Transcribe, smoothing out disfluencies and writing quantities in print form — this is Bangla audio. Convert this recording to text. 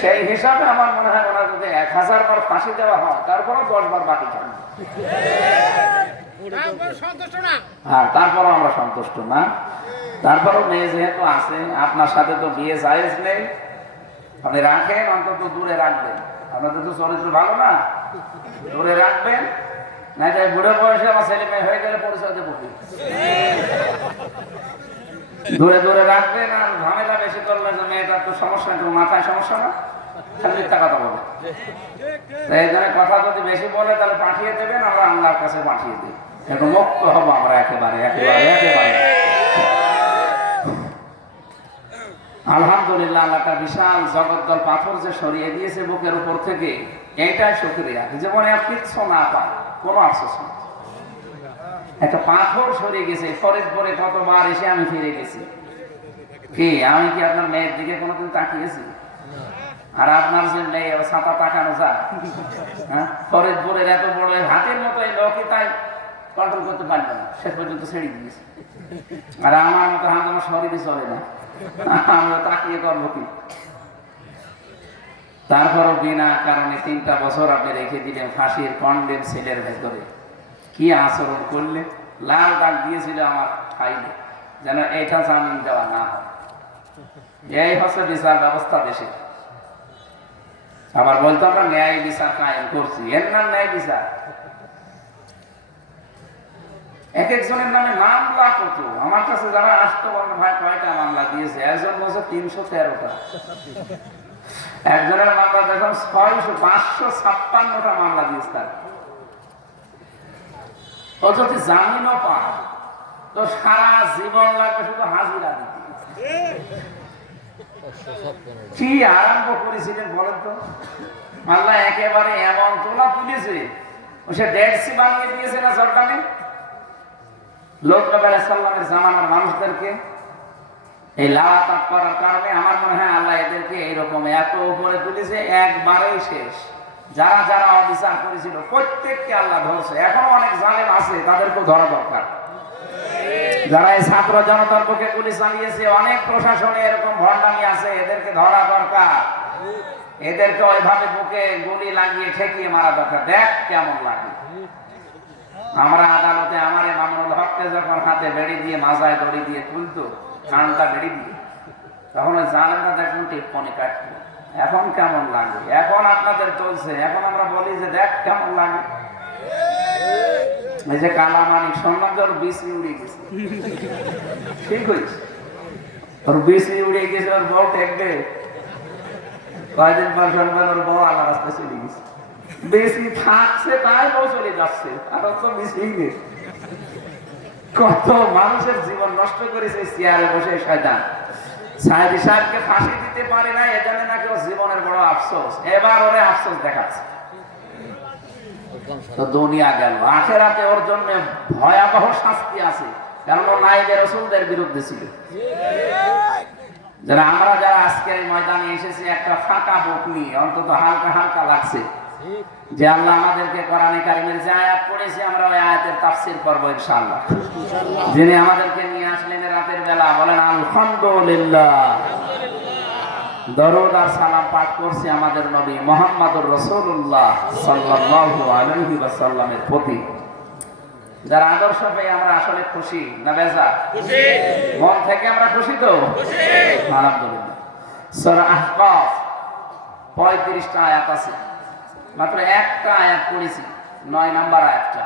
সেই হিসাবে আমার মনে হয় ওনার যদি 1000 বার ফাঁসি দেওয়া হয় তারপরও 10 বার বাকি থাকবে। হ্যাঁ, তারপরও আমরা সন্তুষ্ট না। তারপরও মেয়ে যেহেতু আছে, আপনার সাথে তো বিয়ে জায়েজ নেই, আপনি রাখেন, অন্তত দূরে রাখবেন। আপনাদের তো চরিত্র ভালো না, দূরে রাখবেন, না যাই বুড়ো বয়সে আমার ছেলে মেয়ে হয়ে গেলে পরিচয় দেবো কি? দূরে দূরে রাখবেন। আর ঝামেলা বেশি করলে যে মেয়েটার তো সমস্যা, একটু মাথায় সমস্যা না, মিথ্যা কথা বলে। এই জন্য কথা যদি বেশি বলে তাহলে পাঠিয়ে দেবেন, আমরা আল্লাহর কাছে পাঠিয়ে দিই, একটু মুক্ত হবো আমরা একেবারে একেবারে একেবারে। আলহামদুলিল্লাহ, আল্লাহ একটা বিশাল জগদ্দল পাথর যে সরিয়ে দিয়েছে বুকের উপর থেকে, এইটাই শুকরিয়া। জীবনে আর কিচ্ছু না পায়, কোনো আফসোস নেই। একটা পাথর সরিয়ে গেছে। ফরিদপুরে কতবার এসে আমি ফিরে গেছি। কি আমি কি আপনার মেয়ের দিকে কোনোদিন তাকিয়েছি? আর আপনার যে মেয়ে ছাতা তাকানো যায়? হ্যাঁ, ফরিদপুরের এত বড় হাতের মতো এই লোকই তাই কন্ট্রোল করতে পারবে না, শেষ পর্যন্ত ছেড়ে দিয়েছে। আর আমার মতো হাত আমার শরীরে চলে না, আমরা তাকিয়ে করবো কি? তারপরও বিনা কারণে 3টা বছর আপনি রেখে দিলেন ফাঁসির কন্ডেম সেলের ভেতরে। কি আচরণ করলে! লাল দাগ দিয়েছিল আমার ফাইলে, যেন এটা জামিন দেওয়া না হয়। এই হচ্ছে বিচার ব্যবস্থা দেশে। আবার বলতো আমরা ন্যায় বিচার কায়েম করছি, এর নাম ন্যায় বিচার। এক একজনের নামে মামলা কত! আমার কাছে যারা আসতো বলেন, ভাই কয়টা মামলা দিয়েছে? একজন বলছে 313টা। একজনের মামলা দেখুন 556টা মামলা দিয়েছে তার। ও যদি জামিনও পায় তো সারা জীবন লাগবে শুধু হাজিরা দিতে। কি আরম্ভ করেছিলেন বলেন তো? আল্লাহ একেবারে এমন তোলা তুলেছে, সে ডেডসি বানিয়ে দিয়েছে না সরকারে লোক নবী আলাইহিস সালামের জামানার মানুষদেরকে। এই লাওয়াতাপ করার কারণে আমার মনে হয় আল্লাহ এদেরকে এইরকম এত উপরে তুলেছে, একবারেই শেষ। যারা যারা অবিচার করেছিল প্রত্যেককে আল্লাহ ধরছে। এখনো অনেক জালেম আছে, তাদেরকেও ধরা দরকার। যারা এই ছাত্র জনতার পক্ষে গুলি চালিয়েছে, অনেক প্রশাসনে এরকম ভণ্ডামি আছে, এদেরকে ধরা দরকার। এদেরকে ওইভাবে বুকে গুলি লাগিয়ে ঠেকিয়ে মারা দরকার। দেখ কেমন লাগে। আমরা আদালতে আমার মামুনুল হককে যখন হাতে বেড়ি দিয়ে মাজায় দড়ি দিয়ে তুলতো, কানটা বেড়ি দিয়ে, তখন ওই জালেমরা দেখুন টিপ্পনি কাটতো। এখন কেমন লাগে? এখন আপনাদের চলছে, এখন আমরা বলি যে দেখ কেমন লাগে। এই যে কালামানিক সম্মান ওর বিসি উড়ে গেছে, ঠিক হয়েছে, ওর বিসি উড়ে গেছে, ওর বউ ঠেকবে। কয়দিন পর শুনবেন ওর বউ আল্লাহ রাস্তায় চলে গেছে। বেশি থাকছে তাই বউ চলে যাচ্ছে, আর তো বেশি নেই। কত মানুষের জীবন নষ্ট করেছে চেয়ারে বসে শয়তান। সাইদি সাহেবকে ফাঁসি দিতে পারে না, এজন্য নাকি ওর জীবনের বড় আফসোস। এবার ওরে আফসোস দেখাচ্ছে। তো দুনিয়া গেল, আখেরাতে ওর জন্য ভয়াবহ শাস্তি আছে, কারণ ও নায়েবে রাসূলদের বিরুদ্ধে ছিল। যারা আমরা যারা আজকে এই ময়দানে এসেছি একটা ফাঁকা বুক নিয়ে, অন্তত হালকা হালকা লাগছে যে আল্লাহ আমাদেরকে কোরআনে কারিমের যে আয়াত পড়েছি আমরা ওই আয়াতের তাফসীর করব ইনশাআল্লাহ। যিনি আমাদেরকে নিয়ে আসলেন রাতের বেলা, বলেন আলহামদুলিল্লাহ। দরুদ আর সালাম পাঠ করছি আমাদের নবী মুহাম্মদুর রাসূলুল্লাহ সাল্লাল্লাহু আলাইহি ওয়াসাল্লামের প্রতি। যারা আদর্শ পেয়ে আমরা আসলে খুশি না বেজার? খুশি। মন থেকে আমরা খুশি তো? খুশি। আলহামদুলিল্লাহ। সূরা আহকাফ 35টা আয়াত আছে, মাত্র একটা আয়াত পড়েছি, 9 নম্বর আয়াতটা।